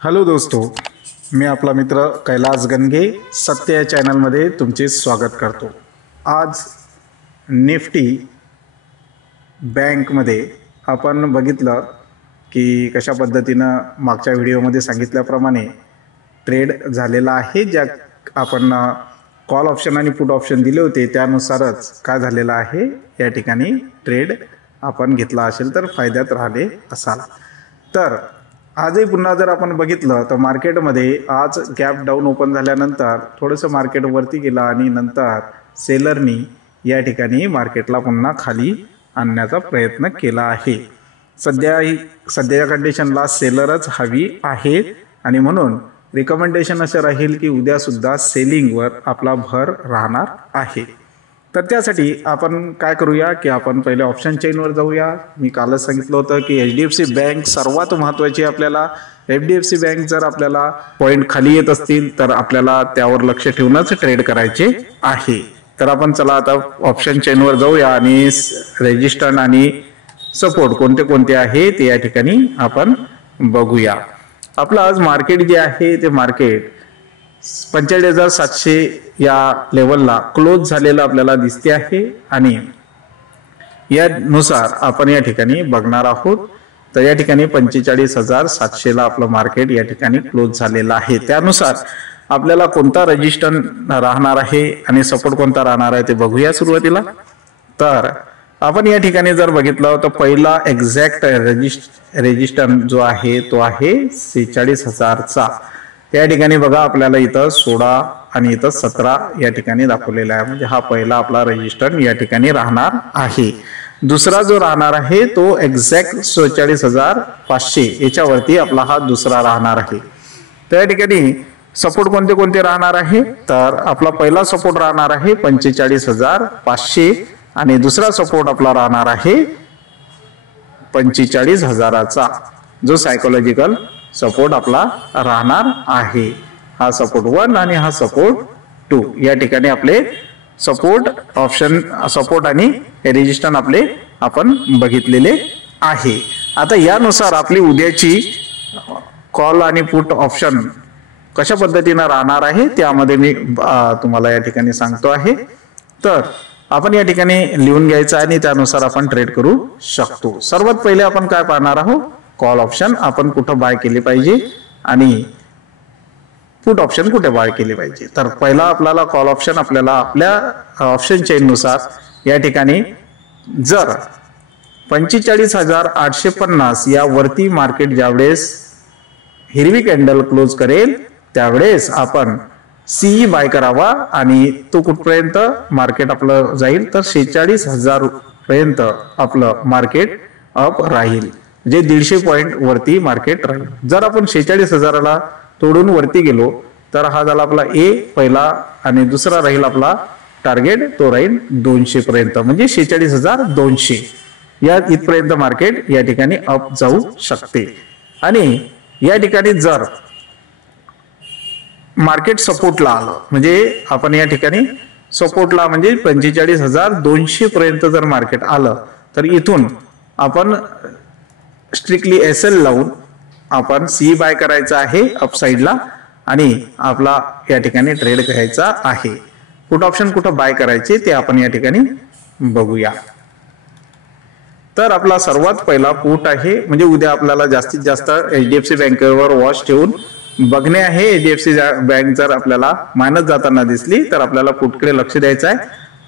Hello दोस्तों, मी आपला मित्र कैलास गणगे सत्य या चॅनलमध्ये तुमचे स्वागत करतो। आज निफ्टी बँकमध्ये आपण बघितलं की कशा पद्धतीनं मागच्या व्हिडिओमध्ये सांगितल्याप्रमाणे ट्रेड झालेला आहे। ज्या आपण कॉल ऑप्शन आणि पुट ऑप्शन दिले होते त्यानुसारच काय झालेलं आहे, या ठिकाणी ट्रेड आपण घेतला असेल तर फायद्यात राहिले असाल। तर आजही पुन्हा जर आपण बघितलं तर मार्केटमध्ये आज गॅप डाऊन ओपन झाल्यानंतर थोडंसं मार्केट वरती गेलं आणि नंतर सेलरनी या ठिकाणी मार्केटला पुन्हा खाली आणण्याचा प्रयत्न केला आहे। सध्याच्या कंडिशनला सेलरच हवी आहे आणि म्हणून रिकमेंडेशन असं राहील की उद्या सुद्धा सेलिंगवर आपला भर राहणार आहे। तर त्यासाठी आपण काय करूया की आपण पहिले ऑप्शन चेनवर जाऊया। मी कालच सांगितलं होतं की HDFC बँक सर्वात महत्त्वाची आपल्याला। HDFC बँक जर आपल्याला पॉईंट खाली येत असतील तर आपल्याला त्यावर लक्ष ठेवूनच ट्रेड करायचे आहे। तर आपण चला आता ऑप्शन चेनवर जाऊया आणि रेजिस्टन्स आणि सपोर्ट कोणते कोणते आहे ते या ठिकाणी आपण बघूया। आपलं आज मार्केट जे आहे ते मार्केट 45,700 या लेवलला क्लोज झालेला आपल्याला दिसते आहे आणि यानुसार आपण या ठिकाणी बघणार आहोत। तर या ठिकाणी 45,700 ला आपलं मार्केट या ठिकाणी क्लोज झालेला आहे। त्यानुसार आपल्याला कोणता रेजिस्टन्स राहणार आहे आणि सपोर्ट कोणता राहणार आहे ते बघूया सुरुवातीला। तर आपण या ठिकाणी जर बघितलं तर पहिला एक्झॅक्ट रेजिस्टन्स जो आहे तो आहे 46,000 चा। त्या ठिकाणी बघा आपल्याला इथं 16 आणि इथं 17 या ठिकाणी दाखवलेला आहे, म्हणजे हा पहिला आपला रेजिस्टन्स या ठिकाणी राहणार आहे। दुसरा जो राहणार आहे तो एक्झॅक्ट 46,500 याच्यावरती आपला हा दुसरा राहणार आहे। त्या ठिकाणी सपोर्ट कोणते कोणते राहणार आहे, तर आपला पहिला सपोर्ट राहणार आहे 45,500 आणि दुसरा सपोर्ट आपला राहणार आहे 45,000 चा, जो सायकोलॉजिकल सपोर्ट आपला राहणार आहे। हा सपोर्ट 1 आणि हा सपोर्ट 2 या ठिकाणी आपले सपोर्ट ऑप्शन सपोर्ट आणि रेजिस्टन्स आपले आपण बघितलेले आहे। आता यानुसार आपली उद्याची कॉल आणि पुट ऑप्शन कशा पद्धतीने राहणार आहे त्यामध्ये मी तुम्हाला या ठिकाणी सांगतो आहे। तर आपण या ठिकाणी लिहून घ्यायचं आहे आणि त्यानुसार आपण ट्रेड करू शकतो। सर्वात पहिले आपण काय पाहणार आहोत, कॉल ऑप्शन आपण कुठं बाय केले पाहिजे आणि पुट ऑप्शन कुठे बाय केले पाहिजे। तर पहिला आपल्याला कॉल ऑप्शन आपल्याला आपल्या ऑप्शन चेन नुसार या ठिकाणी जर 45,850 या वरती मार्केट ज्यावेळेस हिरवी कॅन्डल क्लोज करेल त्यावेळेस आपण सीई बाय करावा आणि तो कुठपर्यंत मार्केट आपलं जाईल तर 46,000 पर्यंत आपलं मार्केट अप राहील, म्हणजे 150 पॉइंट वरती मार्केट राहील। जर आपण 46,000 ला तोडून वरती गेलो तर हा झाला आपला ए पहिला आणि दुसरा राहील आपला टार्गेट तो राहील 200 पर्यंत, म्हणजे 46,200 या इथपर्यंत मार्केट या ठिकाणी अप जाऊ शकते। आणि या ठिकाणी जर मार्केट सपोर्टला आलं, म्हणजे आपण या ठिकाणी सपोर्टला म्हणजे 45,200 पर्यंत जर मार्केट आलं तर इथून आपण स्ट्रिक्टली एसएल लावून आपण सी बाय करायचा आहे अपसाइडला आणि आपला या ठिकाणी ट्रेड करायचा आहे। पुट ऑप्शन कुठं बाय करायचे ते आपण या ठिकाणी बघूया। तर आपला सर्वात पहिला पुट आहे, म्हणजे उद्या आपल्याला जास्तीत जास्त HDFC बँकेवर वॉच ठेवून बघणे आहे। HDFC बँक जर आपल्याला मायनस जाताना दिसली तर आपल्याला पुटकडे लक्ष द्यायचं आहे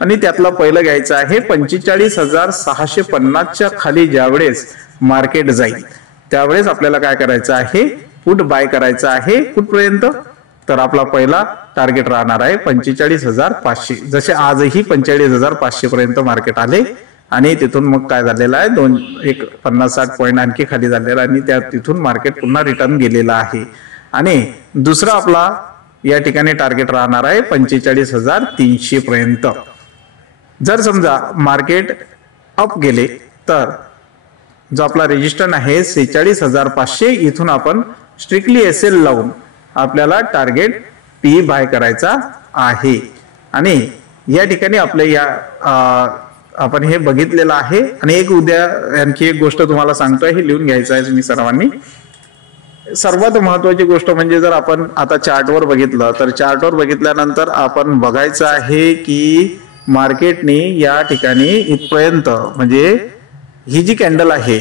आणि त्यातला पहिलं घ्यायचं आहे 45,650 च्या खाली ज्यावेळेस मार्केट जाईल त्यावेळेस आपल्याला काय करायचं आहे, पुट बाय करायचं आहे। कुठपर्यंत तर आपला पहिला टार्गेट राहणार आहे 45,500। जसे आजही 45,500 पर्यंत मार्केट आले आणि तिथून मग काय झालेलं आहे 50-60 पॉईंट आणखी खाली झालेला आणि त्या तिथून मार्केट पुन्हा रिटर्न गेलेला आहे। आणि दुसरा आपला या ठिकाणी टार्गेट राहणार आहे 45,300 पर्यंत। जर समजा मार्केट अप गेले तर जो आपला रेजिस्टन्स आहे 46,500 इथून आपण स्ट्रिक्टली एसएल लावून आपल्याला टार्गेट पी बाय करायचा आहे। आणि या ठिकाणी आपल्या या आपण हे बघितलेलं आहे। आणि एक उद्या आणखी एक गोष्ट तुम्हाला सांगतोय, हे लिहून घ्यायचं आहे तुम्ही सर्वांनी। सर्वात महत्वाची गोष्ट म्हणजे जर आपण आता चार्टवर बघितलं तर चार्टवर बघितल्यानंतर आपण बघायचं आहे की मार्केटने या ठिकाणी इथपर्यंत म्हणजे ही जी कॅन्डल आहे,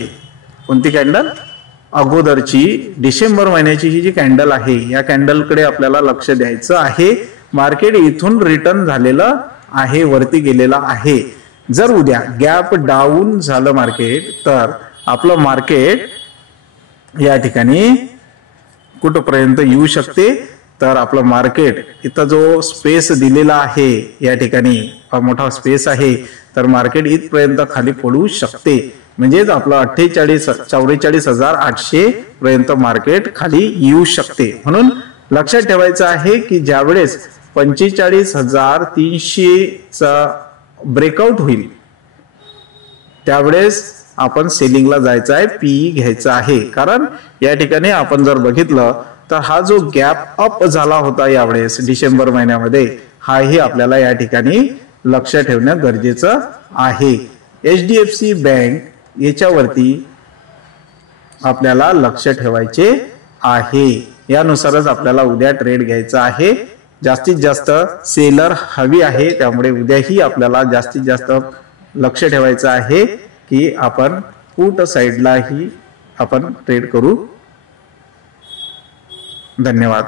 कोणती कॅन्डल, अगोदरची डिसेंबर महिन्याची ही जी कॅन्डल आहे, या कॅन्डलकडे आपल्याला लक्ष द्यायचं आहे. मार्केट इथून रिटर्न झालेलं आहे, वरती गेलेला आहे. जर उद्या गॅप डाऊन झालं मार्केट तर आपलं मार्केट या ठिकाणी कुठपर्यंत येऊ शकते, तर आपलं मार्केट इथं जो स्पेस दिलेला आहे या ठिकाणी मोठा स्पेस आहे, तर मार्केट इथपर्यंत खाली पडू शकते. म्हणजेच आपलं 44,800 पर्यंत मार्केट खाली येऊ शकते. म्हणून लक्षात ठेवायचं आहे की ज्यावेळेस 45,300 चा ब्रेकआउट होईल त्यावेळेस आपण सेलिंगला जायचं आहे, पीई घ्यायचं आहे. कारण या ठिकाणी आपण जर बघितलं तर हा जो गॅप अप झाला होता यावेळेस डिसेंबर महिन्यामध्ये, हाही आपल्याला या ठिकाणी लक्ष ठेवणं गरजेचं आहे. HDFC बँक याच्यावरती आपल्याला लक्ष ठेवायचे आहे. यानुसारच आपल्याला उद्या ट्रेड घ्यायचा आहे. जास्तीत जास्त सेलर हवी आहे, त्यामुळे उद्याही आपल्याला जास्तीत जास्त लक्ष ठेवायचं आहे की आपण पुट साइडलाही आपण ट्रेड करू. धन्यवाद.